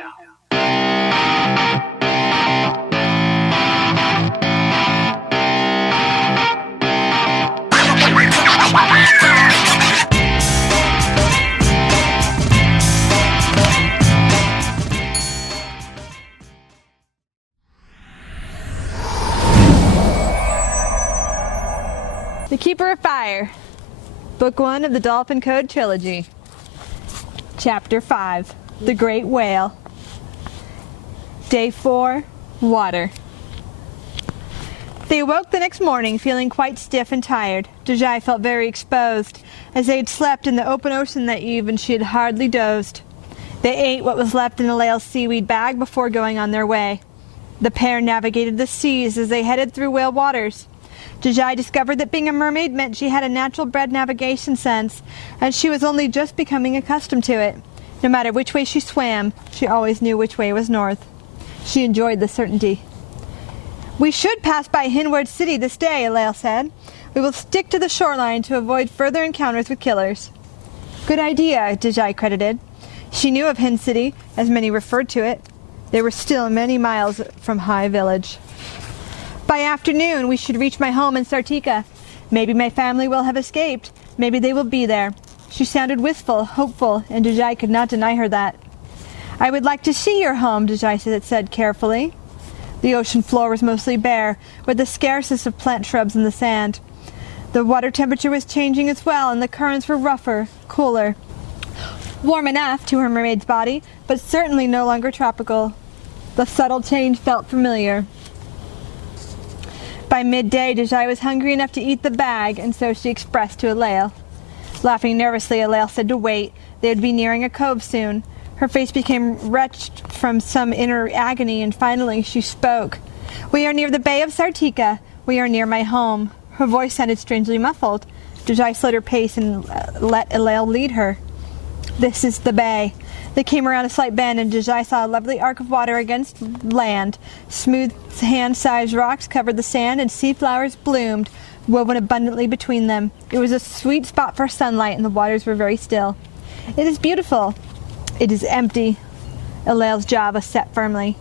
The Keeper of Fire, Book 1 of the Dolphin Code Trilogy, Chapter 5, The Great Whale. Day 4, Water. They awoke the next morning feeling quite stiff and tired. Dejai felt very exposed, as they had slept in the open ocean that eve and she had hardly dozed. They ate what was left in Areal's seaweed bag before going on their way. The pair navigated the seas as they headed through whale waters. Dejai discovered that being a mermaid meant she had a natural-bred navigation sense, and she was only just becoming accustomed to it. No matter which way she swam, she always knew which way was north. She enjoyed the certainty. "We should pass by Hinward City this day," Areal said. "We will stick to the shoreline to avoid further encounters with killers." "Good idea," Dejai credited. She knew of Hin City, as many referred to it. They were still many miles from High Village. "By afternoon, we should reach my home in Sartika. Maybe my family will have escaped. Maybe they will be there." She sounded wistful, hopeful, and Dejai could not deny her that. "I would like to see your home," Dejai said carefully. The ocean floor was mostly bare, with the scarcest of plant shrubs in the sand. The water temperature was changing as well, and the currents were rougher, cooler. Warm enough to her mermaid's body, but certainly no longer tropical. The subtle change felt familiar. By midday, Dejai was hungry enough to eat the bag, and so she expressed to Areal. Laughing nervously, Areal said to wait. They would be nearing a cove soon. Her face became wretched from some inner agony, and finally she spoke. "We are near the Bay of Sartika. We are near my home." Her voice sounded strangely muffled. Dejai slowed her pace and let Areal lead her. "This is the bay." They came around a slight bend, and Dejai saw a lovely arc of water against land. Smooth, hand-sized rocks covered the sand, and sea flowers bloomed, woven abundantly between them. It was a sweet spot for sunlight, and the waters were very still. "It is beautiful." "It is empty." Areal's jaw was set firmly.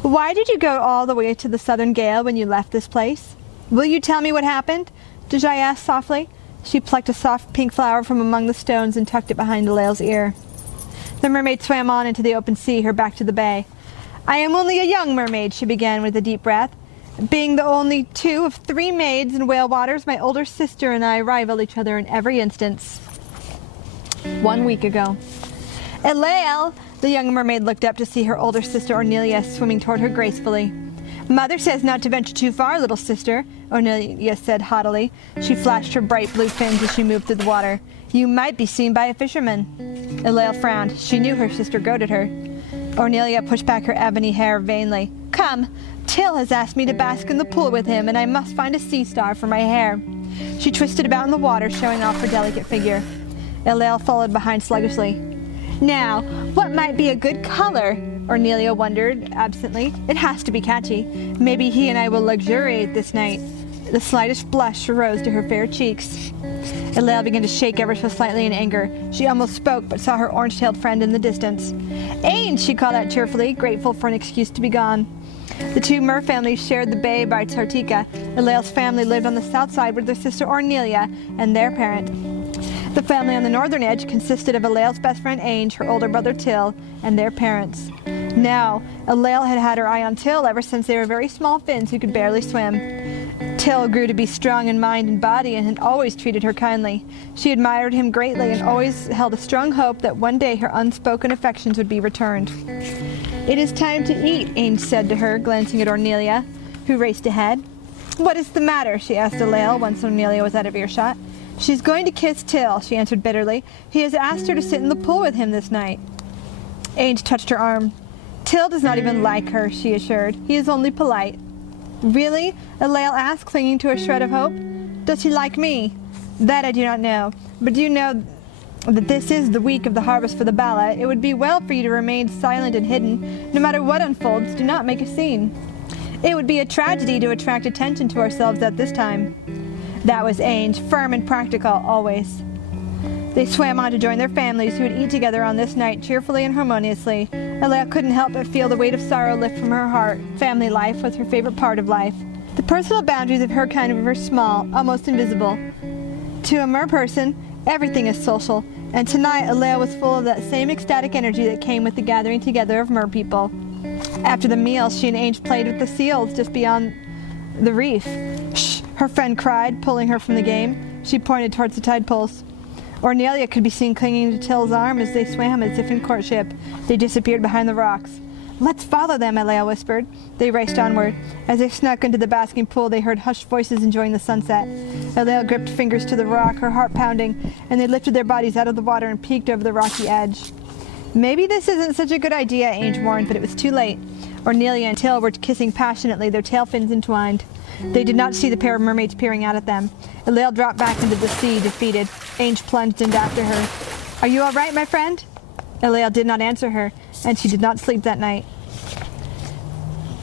"Why did you go all the way to the southern gale when you left this place?" "Will you tell me what happened?" Dejai asked softly. She plucked a soft pink flower from among the stones and tucked it behind Areal's ear. The mermaid swam on into the open sea, her back to the bay. "I am only a young mermaid," she began with a deep breath. "Being the only two of 3 maids in whale waters, my older sister and I rival each other in every instance." 1 week ago. "Areal!" The young mermaid looked up to see her older sister Ornelia swimming toward her gracefully. "Mother says not to venture too far, little sister," Ornelia said haughtily. She flashed her bright blue fins as she moved through the water. "You might be seen by a fisherman." Areal frowned. She knew her sister goaded her. Ornelia pushed back her ebony hair vainly. "Come, Till has asked me to bask in the pool with him, and I must find a sea star for my hair." She twisted about in the water, showing off her delicate figure. Areal followed behind sluggishly. "Now, what might be a good color?" Ornelia wondered absently. "It has to be catchy. Maybe he and I will luxuriate this night." The slightest blush rose to her fair cheeks. Areal began to shake ever so slightly in anger. She almost spoke, but saw her orange-tailed friend in the distance. "Ain!" she called out cheerfully, grateful for an excuse to be gone. The 2 mer families shared the bay by Sartika. Areal's family lived on the south side with their sister Ornelia and their parent. The family on the northern edge consisted of Areal's best friend Ainge, her older brother Till, and their parents. Now, Areal had had her eye on Till ever since they were very small fins who could barely swim. Till grew to be strong in mind and body and had always treated her kindly. She admired him greatly and always held a strong hope that one day her unspoken affections would be returned. "It is time to eat," Ainge said to her, glancing at Ornelia, who raced ahead. "What is the matter?" she asked Areal once Ornelia was out of earshot. "She's going to kiss Till," she answered bitterly. "He has asked her to sit in the pool with him this night." Ainge touched her arm. "Till does not even like her," she assured. "He is only polite." "Really?" Areal asked, clinging to a shred of hope. "Does he like me?" "That I do not know. But do you know that this is the week of the harvest for the Bala? It would be well for you to remain silent and hidden. No matter what unfolds, do not make a scene. It would be a tragedy to attract attention to ourselves at this time." That was Ainge, firm and practical, always. They swam on to join their families, who would eat together on this night cheerfully and harmoniously. Areal couldn't help but feel the weight of sorrow lift from her heart. Family life was her favorite part of life. The personal boundaries of her kind were small, almost invisible. To a merperson, everything is social, and tonight Areal was full of that same ecstatic energy that came with the gathering together of merpeople. After the meal, she and Ange played with the seals just beyond the reef. Shh, her friend cried, pulling her from the game. She pointed towards the tide pools. Ornelia could be seen clinging to Till's arm as they swam as if in courtship. They disappeared behind the rocks. "Let's follow them," Areal whispered. They raced onward. As they snuck into the basking pool, they heard hushed voices enjoying the sunset. Areal gripped fingers to the rock, her heart pounding, and they lifted their bodies out of the water and peeked over the rocky edge. "Maybe this isn't such a good idea," Ange warned, but it was too late. Ornelia and Till were kissing passionately, their tail fins entwined. They did not see the pair of mermaids peering out at them. Areal dropped back into the sea, defeated. Ange plunged in after her. "Are you all right, my friend?" Areal did not answer her, and she did not sleep that night.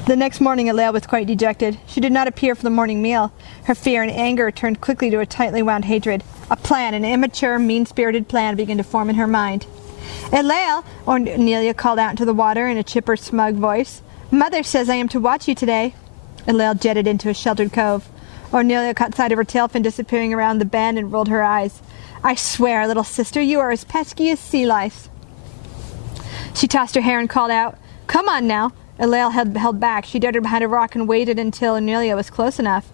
The next morning, Areal was quite dejected. She did not appear for the morning meal. Her fear and anger turned quickly to a tightly wound hatred. A plan, an immature, mean-spirited plan, began to form in her mind. "Areal," Ornelia called out into the water in a chipper, smug voice. "Mother says I am to watch you today." Areal jetted into a sheltered cove. Ornelia caught sight of her tailfin disappearing around the bend and rolled her eyes. "I swear, little sister, you are as pesky as sea lice." She tossed her hair and called out, "Come on now." Areal held back. She darted behind a rock and waited until Ornelia was close enough.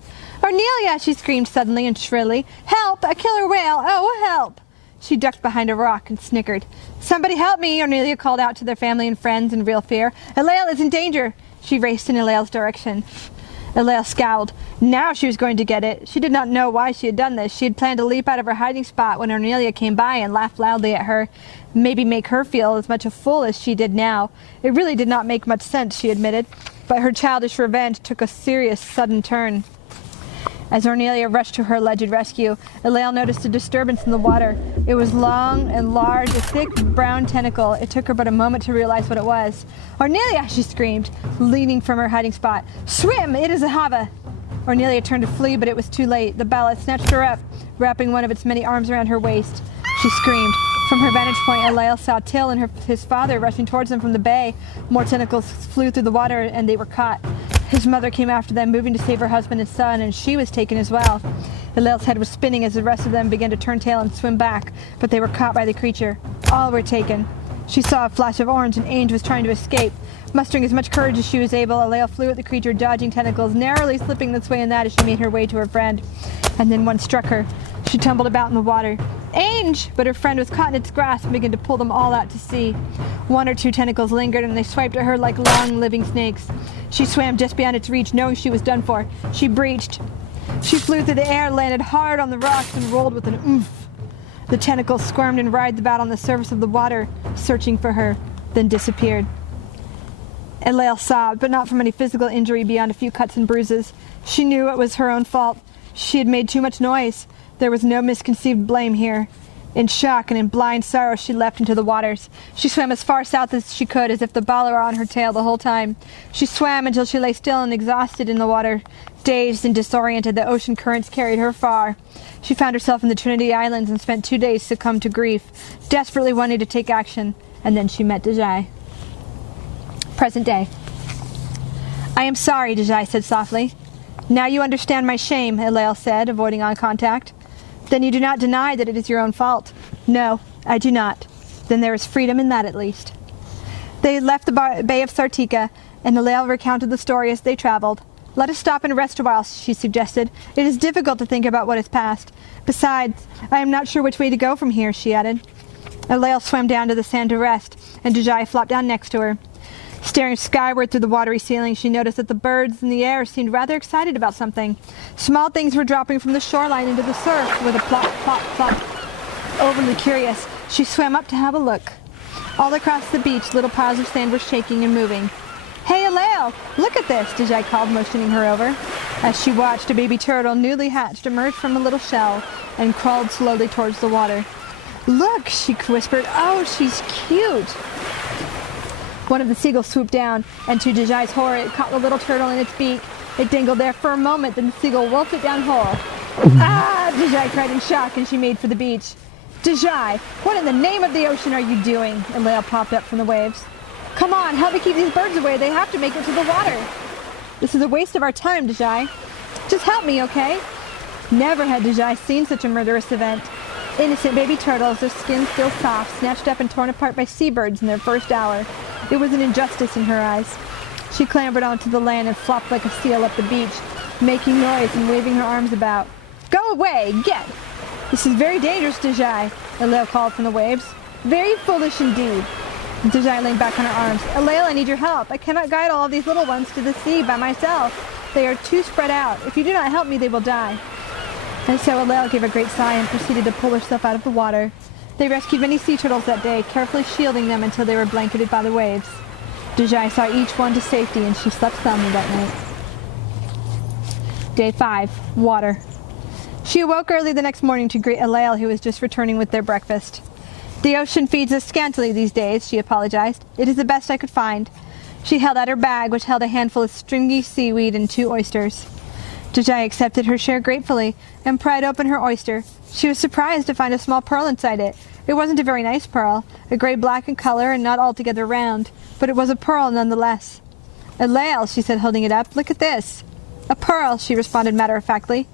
"Ornelia!" she screamed suddenly and shrilly. "Help! A killer whale! Oh, help!" She ducked behind a rock and snickered. "Somebody help me!" Ornelia called out to their family and friends in real fear. "Areal is in danger!" She raced in Areal's direction. Areal scowled. Now she was going to get it. She did not know why she had done this. She had planned to leap out of her hiding spot when Ornelia came by and laughed loudly at her, maybe make her feel as much a fool as she did now. It really did not make much sense, she admitted, but her childish revenge took a serious, sudden turn. As Ornelia rushed to her alleged rescue, Areal noticed a disturbance in the water. It was long and large, a thick brown tentacle. It took her but a moment to realize what it was. "Ornelia!" she screamed, leaning from her hiding spot. "Swim! It is a hava!" Ornelia turned to flee, but it was too late. The ballad snatched her up, wrapping one of its many arms around her waist. She screamed. From her vantage point, Areal saw Till and his father rushing towards them from the bay. More tentacles flew through the water, and they were caught. His mother came after them, moving to save her husband and son, and she was taken as well. Areal's head was spinning as the rest of them began to turn tail and swim back, but they were caught by the creature. All were taken. She saw a flash of orange, and Ange was trying to escape. Mustering as much courage as she was able, Areal flew at the creature, dodging tentacles, narrowly slipping this way and that as she made her way to her friend. And then one struck her. She tumbled about in the water. "Ange!" But her friend was caught in its grasp and began to pull them all out to sea. One or two tentacles lingered, and they swiped at her like long, living snakes. She swam just beyond its reach, knowing she was done for. She breached. She flew through the air, landed hard on the rocks, and rolled with an oomph. The tentacles squirmed and writhed about on the surface of the water, searching for her, then disappeared. Areal sobbed, but not from any physical injury beyond a few cuts and bruises. She knew it was her own fault. She had made too much noise. There was no misconceived blame here. In shock and in blind sorrow, she leapt into the waters. She swam as far south as she could, as if the ball were on her tail the whole time. She swam until she lay still and exhausted in the water. Dazed and disoriented, the ocean currents carried her far. She found herself in the Trinity Islands and spent 2 days succumbed to grief, desperately wanting to take action. And then she met Dejai. Present day. "I am sorry," Dejai said softly. "Now you understand my shame," Areal said, avoiding eye contact. "Then you do not deny that it is your own fault?" "No, I do not." "Then there is freedom in that at least." They left the Bay of Sartika, and Areal recounted the story as they traveled. "Let us stop and rest a while," she suggested. "It is difficult to think about what has passed. Besides, I am not sure which way to go from here," she added. Areal swam down to the sand to rest, and Dejai flopped down next to her. Staring skyward through the watery ceiling, she noticed that the birds in the air seemed rather excited about something. Small things were dropping from the shoreline into the surf with a plop, plop, plop. Overly curious, she swam up to have a look. All across the beach, little piles of sand were shaking and moving. "Hey, Areal, look at this," Dejai called, motioning her over. As she watched, a baby turtle, newly hatched, emerged from a little shell and crawled slowly towards the water. "Look," she whispered. "Oh, she's cute." One of the seagulls swooped down, and to Dejai's horror, it caught the little turtle in its beak. It dangled there for a moment, then the seagull wolfed it down whole. "Ah!" Dejai cried in shock, and she made for the beach. Dejai, what in the name of the ocean are you doing? Areal popped up from the waves. Come on, help me keep these birds away. They have to make it to the water. This is a waste of our time, Dejai. Just help me, okay? Never had Dejai seen such a murderous event. Innocent baby turtles, their skins still soft, snatched up and torn apart by seabirds in their first hour. It was an injustice in her eyes. She clambered onto the land and flopped like a seal up the beach, making noise and waving her arms about. Go away! Get! This is very dangerous, Dejai, Areal called from the waves. Very foolish indeed. Dejai leaned back on her arms. Areal, I need your help. I cannot guide all of these little ones to the sea by myself. They are too spread out. If you do not help me, they will die. And so Areal gave a great sigh and proceeded to pull herself out of the water. They rescued many sea turtles that day, carefully shielding them until they were blanketed by the waves. Dejai saw each one to safety, and she slept soundly that night. Day 5. Water. She awoke early the next morning to greet Areal, who was just returning with their breakfast. The ocean feeds us scantily these days, she apologized. It is the best I could find. She held out her bag, which held a handful of stringy seaweed and 2 oysters. Dejai accepted her share gratefully and pried open her oyster. She was surprised to find a small pearl inside it. It wasn't a very nice pearl, a gray-black in color and not altogether round, but it was a pearl nonetheless. Areal, she said, holding it up, look at this. A pearl, she responded matter-of-factly.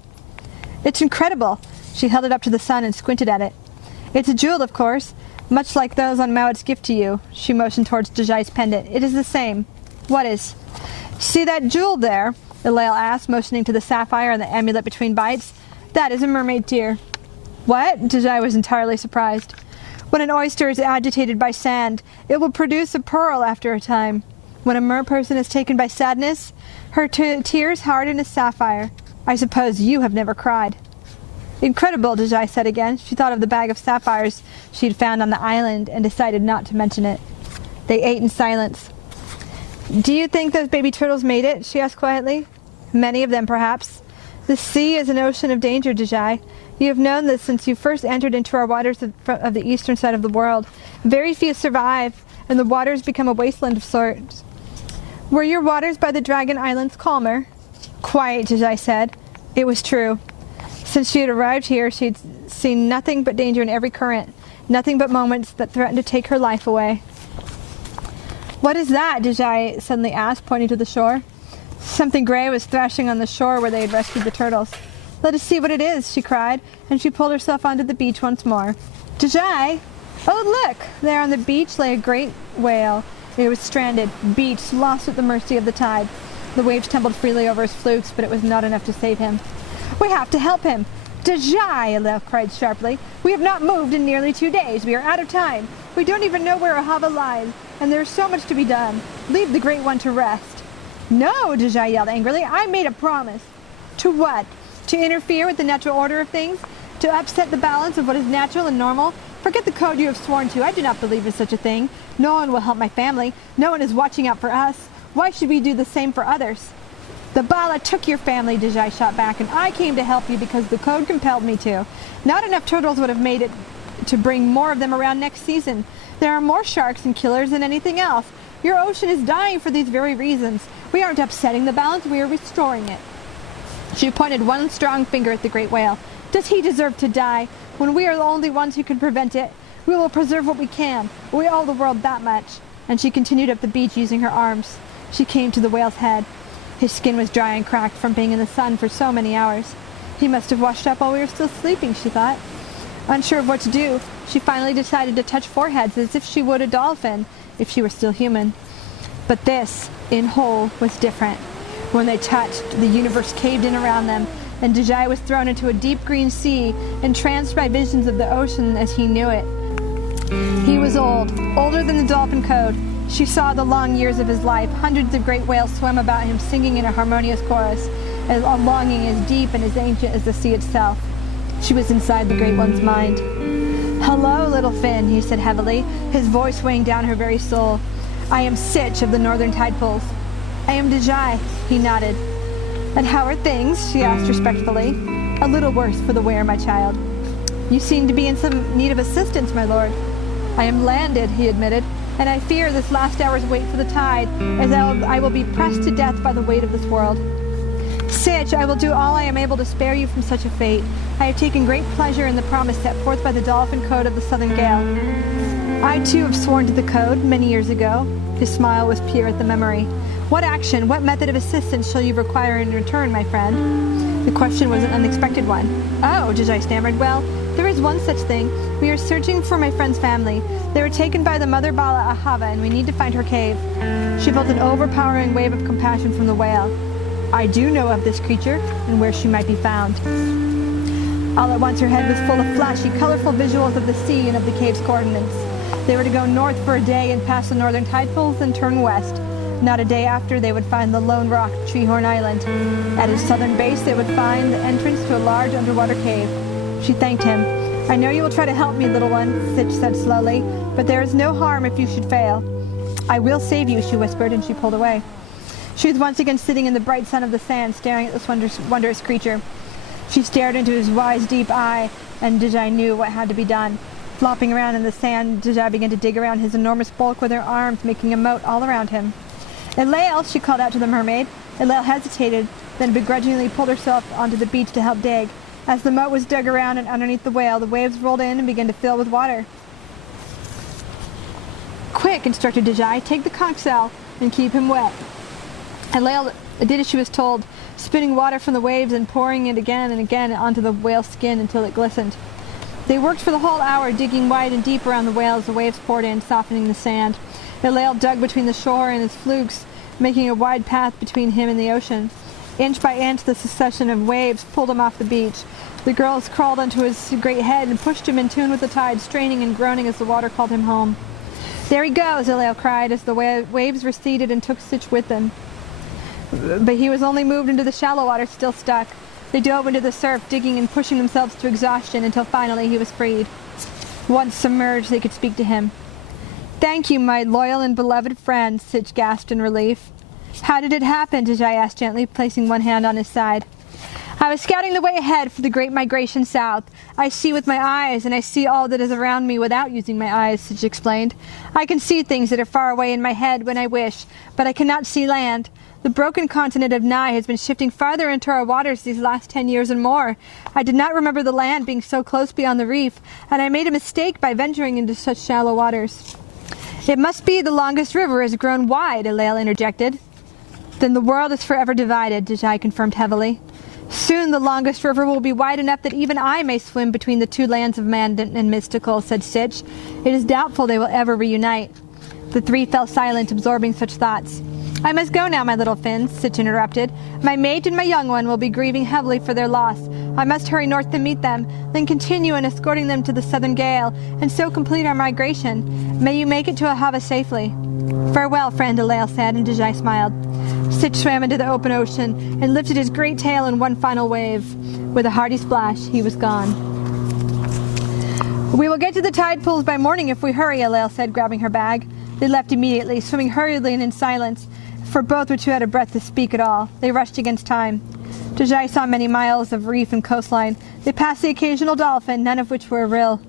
It's incredible. She held it up to the sun and squinted at it. It's a jewel, of course, much like those on Mauit's gift to you. She motioned towards Dejai's pendant. It is the same. What is? See that jewel there? Areal asked, motioning to the sapphire and the amulet between bites. That is a mermaid tear. What? Dejai was entirely surprised. When an oyster is agitated by sand, it will produce a pearl after a time. When a merperson is taken by sadness, her tears harden as sapphire. I suppose you have never cried. Incredible, Dejai said again. She thought of the bag of sapphires she had found on the island and decided not to mention it. They ate in silence. Do you think those baby turtles made it? She asked quietly. Many of them, perhaps. The sea is an ocean of danger, Dejai. You have known this since you first entered into our waters of the eastern side of the world. Very few survive, and the waters become a wasteland of sorts. Were your waters by the Dragon Islands calmer? Quiet, Dejai said. It was true. Since she had arrived here, she had seen nothing but danger in every current, nothing but moments that threatened to take her life away. What is that? Dejai suddenly asked, pointing to the shore. Something gray was thrashing on the shore where they had rescued the turtles. Let us see what it is, she cried, and she pulled herself onto the beach once more. Dejai! Oh, look! There on the beach lay a great whale. It was stranded, beached, lost at the mercy of the tide. The waves tumbled freely over his flukes, but it was not enough to save him. We have to help him! Dejai! Areal cried sharply. We have not moved in nearly 2 days. We are out of time. We don't even know where Ahava lies, and there is so much to be done. Leave the Great One to rest. No, Dejai yelled angrily. I made a promise. To what? To interfere with the natural order of things? To upset the balance of what is natural and normal? Forget the code you have sworn to. I do not believe in such a thing. No one will help my family. No one is watching out for us. Why should we do the same for others? The Bala took your family, Dejai shot back, and I came to help you because the code compelled me to. Not enough turtles would have made it to bring more of them around next season. There are more sharks and killers than anything else. Your ocean is dying for these very reasons. We aren't upsetting the balance, we are restoring it. She pointed one strong finger at the great whale. Does he deserve to die? When we are the only ones who can prevent it, we will preserve what we can. We owe the world that much. And she continued up the beach using her arms. She came to the whale's head. His skin was dry and cracked from being in the sun for so many hours. He must have washed up while we were still sleeping, she thought. Unsure of what to do, she finally decided to touch foreheads as if she would a dolphin, if she were still human. But this, in whole, was different. When they touched, the universe caved in around them, and Dejai was thrown into a deep green sea, entranced by visions of the ocean as he knew it. He was old, older than the Dolphin Code. She saw the long years of his life. Hundreds of great whales swam about him, singing in a harmonious chorus, as a longing as deep and as ancient as the sea itself. She was inside the Great One's mind. Hello, little Finn, he said heavily, his voice weighing down her very soul. I am Sitch of the northern tide pools. I am Dejai, he nodded. And how are things? She asked respectfully. A little worse for the wear, my child. You seem to be in some need of assistance, my lord. I am landed, he admitted, and I fear this last hour's wait for the tide, as I will be pressed to death by the weight of this world. Sitch, I will do all I am able to spare you from such a fate. I have taken great pleasure in the promise set forth by the Dolphin Code of the Southern Gale. I too have sworn to the code many years ago. His smile was pure at the memory. What action, what method of assistance shall you require in return, my friend? The question was an unexpected one. Oh, Jajai stammered. Well, there is one such thing. We are searching for my friend's family. They were taken by the mother Bala Ahava, and we need to find her cave. She felt an overpowering wave of compassion from the whale. I do know of this creature and where she might be found. All at once her head was full of flashy, colorful visuals of the sea and of the cave's coordinates. They were to go north for a day and pass the northern tide pools and turn west. Not a day after, they would find the lone rock, Treehorn Island. At its southern base, they would find the entrance to a large underwater cave. She thanked him. I know you will try to help me, little one, Sitch said slowly, but there is no harm if you should fail. I will save you, she whispered, and she pulled away. She was once again sitting in the bright sun of the sand, staring at this wondrous creature. She stared into his wise, deep eye, and Jajai knew what had to be done. Flopping around in the sand, Jajai began to dig around his enormous bulk with her arms, making a moat all around him. Areal, she called out to the mermaid. Areal hesitated, then begrudgingly pulled herself onto the beach to help dig. As the moat was dug around and underneath the whale, the waves rolled in and began to fill with water. Quick, instructed Jajai, take the conch shell and keep him wet. Areal did as she was told, spitting water from the waves and pouring it again and again onto the whale's skin until it glistened. They worked for the whole hour, digging wide and deep around the whale as the waves poured in, softening the sand. Areal dug between the shore and his flukes, making a wide path between him and the ocean. Inch by inch, the succession of waves pulled him off the beach. The girls crawled onto his great head and pushed him in tune with the tide, straining and groaning as the water called him home. There he goes, Areal cried as the waves receded and took Sitch with them. But he was only moved into the shallow water, still stuck. They dove into the surf, digging and pushing themselves to exhaustion until finally he was freed. Once submerged, they could speak to him. Thank you, my loyal and beloved friend, Sitch gasped in relief. How did it happen? Jajai asked gently, placing one hand on his side. I was scouting the way ahead for the great migration south. I see with my eyes, and I see all that is around me without using my eyes, Sitch explained. I can see things that are far away in my head when I wish, but I cannot see land. The broken continent of Nai has been shifting farther into our waters these last 10 years and more. I did not remember the land being so close beyond the reef, and I made a mistake by venturing into such shallow waters. It must be the longest river has grown wide, Areal interjected. Then the world is forever divided, Jajai confirmed heavily. Soon the longest river will be wide enough that even I may swim between the two lands of man and mystical, said Sitch. It is doubtful they will ever reunite. The three fell silent, absorbing such thoughts. I must go now, my little Fins, Sitch interrupted. My mate and my young one will be grieving heavily for their loss. I must hurry north to meet them, then continue in escorting them to the Southern Gale, and so complete our migration. May you make it to Ahava safely. Farewell, friend, Areal said, and Jajai smiled. Sitch swam into the open ocean and lifted his great tail in one final wave. With a hearty splash, he was gone. We will get to the tide pools by morning if we hurry, Areal said, grabbing her bag. They left immediately, swimming hurriedly and in silence, for both were too out of breath to speak at all. They rushed against time. Jajai saw many miles of reef and coastline. They passed the occasional dolphin, none of which were real.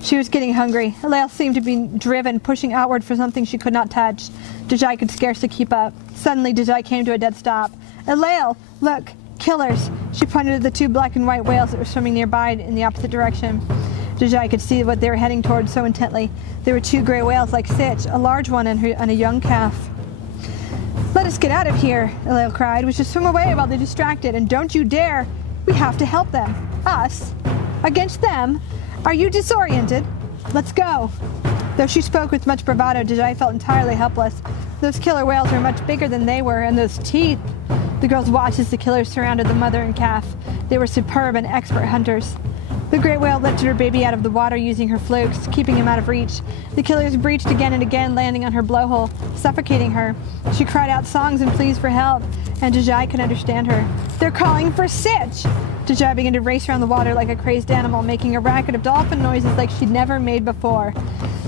She was getting hungry. Areal seemed to be driven, pushing outward for something she could not touch. Jajai could scarcely keep up. Suddenly, Jajai came to a dead stop. Areal, look, killers. She pointed at the two black and white whales that were swimming nearby in the opposite direction. Jajai could see what they were heading toward so intently. There were two gray whales like Sitch, a large one and a young calf. Let us get out of here, Areal cried. We should swim away while they're distracted, and don't you dare. We have to help them. Us? Against them? Are you disoriented? Let's go. Though she spoke with much bravado, Jajai felt entirely helpless. Those killer whales were much bigger than they were, and those teeth. The girls watched as the killers surrounded the mother and calf. They were superb and expert hunters. The great whale lifted her baby out of the water using her flukes, keeping him out of reach. The killers breached again and again, landing on her blowhole, suffocating her. She cried out songs and pleas for help, and Jajai could understand her. They're calling for Sitch! Jajai began to race around the water like a crazed animal, making a racket of dolphin noises like she'd never made before.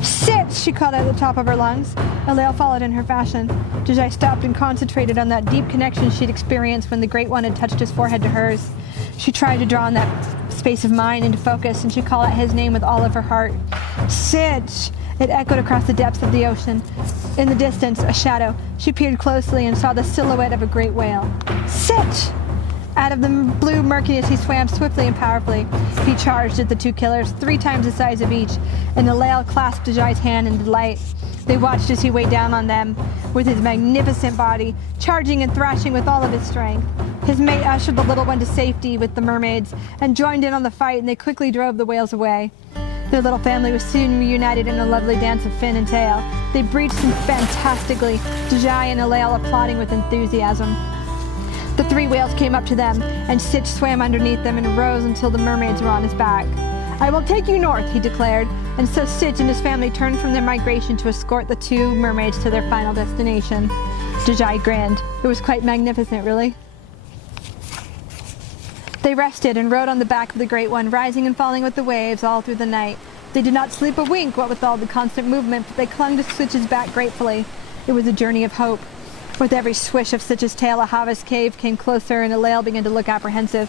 Sitch! She called out at the top of her lungs. Areal followed in her fashion. Jajai stopped and concentrated on that deep connection she'd experienced when the Great One had touched his forehead to hers. She tried to draw on that space of mind into focus, and she called out his name with all of her heart. Sitch! It echoed across the depths of the ocean. In the distance, a shadow. She peered closely and saw the silhouette of a great whale. Sitch! Out of the blue murkiness, he swam swiftly and powerfully. He charged at the two killers, 3 times the size of each, and Areal clasped Dejai's hand in delight. They watched as he weighed down on them with his magnificent body, charging and thrashing with all of his strength. His mate ushered the little one to safety with the mermaids and joined in on the fight, and they quickly drove the whales away. Their little family was soon reunited in a lovely dance of fin and tail. They breached fantastically, Dejai and Areal applauding with enthusiasm. The 3 whales came up to them, and Sitch swam underneath them and rose until the mermaids were on his back. "I will take you north," he declared, and so Sitch and his family turned from their migration to escort the 2 mermaids to their final destination. Dejai grinned. It was quite magnificent, really. They rested and rode on the back of the Great One, rising and falling with the waves all through the night. They did not sleep a wink, what with all the constant movement, but they clung to Sitch's back gratefully. It was a journey of hope. With every swish of Sitch's tail, a Havas cave came closer, and Areal began to look apprehensive.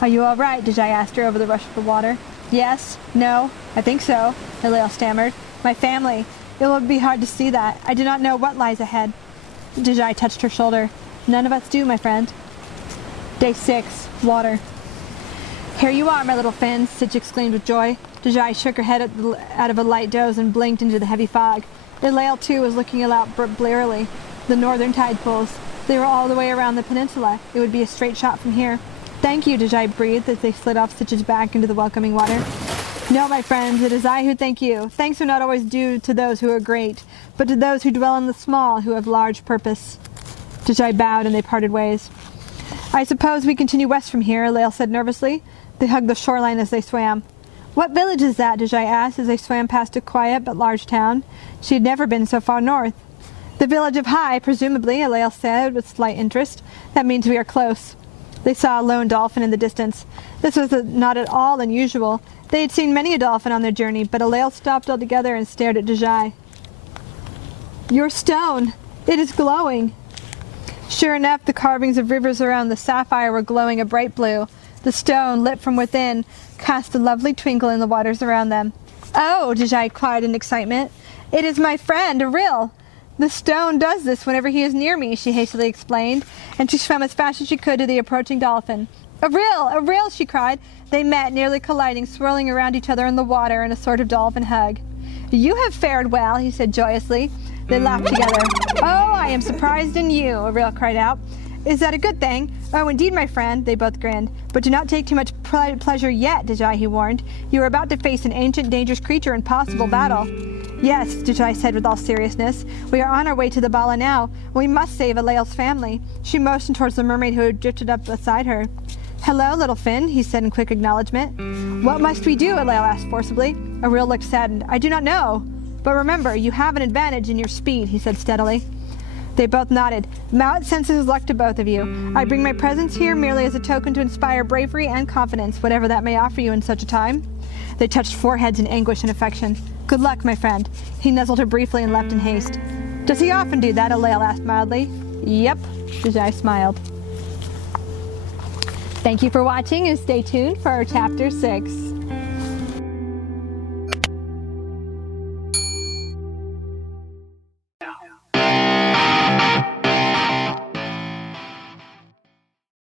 "Are you all right?" Dejai asked her over the rush of the water. "Yes, no, I think so," Areal stammered. "My family. It will be hard to see that. I do not know what lies ahead." Dejai touched her shoulder. "None of us do, my friend." Day 6. Water. "Here you are, my little fins," Sitch exclaimed with joy. Dejai shook her head out of a light doze and blinked into the heavy fog. Areal, too, was looking out blearily. The northern tide pools. They were all the way around the peninsula. It would be a straight shot from here. "Thank you," Dejai breathed as they slid off Sitch's back into the welcoming water. "No, my friends, it is I who thank you. Thanks are not always due to those who are great, but to those who dwell in the small, who have large purpose." Dejai bowed and they parted ways. "I suppose we continue west from here," Areal said nervously. They hugged the shoreline as they swam. "What village is that?" Dejai asked as they swam past a quiet but large town. She had never been so far north. "The village of High, presumably," Areal said with slight interest. "That means we are close." They saw a lone dolphin in the distance. This was not at all unusual. They had seen many a dolphin on their journey, but Areal stopped altogether and stared at Dejai. "Your stone! It is glowing!" Sure enough, the carvings of rivers around the sapphire were glowing a bright blue. The stone, lit from within, cast a lovely twinkle in the waters around them. "Oh!" Dejai cried in excitement. "It is my friend, Areal! The stone does this whenever he is near me," she hastily explained, and she swam as fast as she could to the approaching dolphin. "Areal! Areal!" she cried. They met, nearly colliding, swirling around each other in the water in a sort of dolphin hug. "You have fared well," he said joyously. They laughed together. "Oh, I am surprised in you," Areal cried out. "Is that a good thing?" "Oh, indeed, my friend," they both grinned. "But do not take too much pleasure yet, Dejai," he warned. "You are about to face an ancient, dangerous creature in possible battle." "Yes," Dejai said with all seriousness. "We are on our way to the Bala now. We must save Areal's family." She motioned towards the mermaid who had drifted up beside her. "Hello, little Fin," he said in quick acknowledgement. "What must we do?" Areal asked forcibly. Areal looked saddened. "I do not know. But remember, you have an advantage in your speed," he said steadily. They both nodded. "Mouat sends his luck to both of you. I bring my presence here merely as a token to inspire bravery and confidence, whatever that may offer you in such a time." They touched foreheads in anguish and affection. "Good luck, my friend." He nuzzled her briefly and left in haste. "Does he often do that?" Areal asked mildly. "Yep," Dejai smiled. Thank you for watching, and stay tuned for our Chapter 6.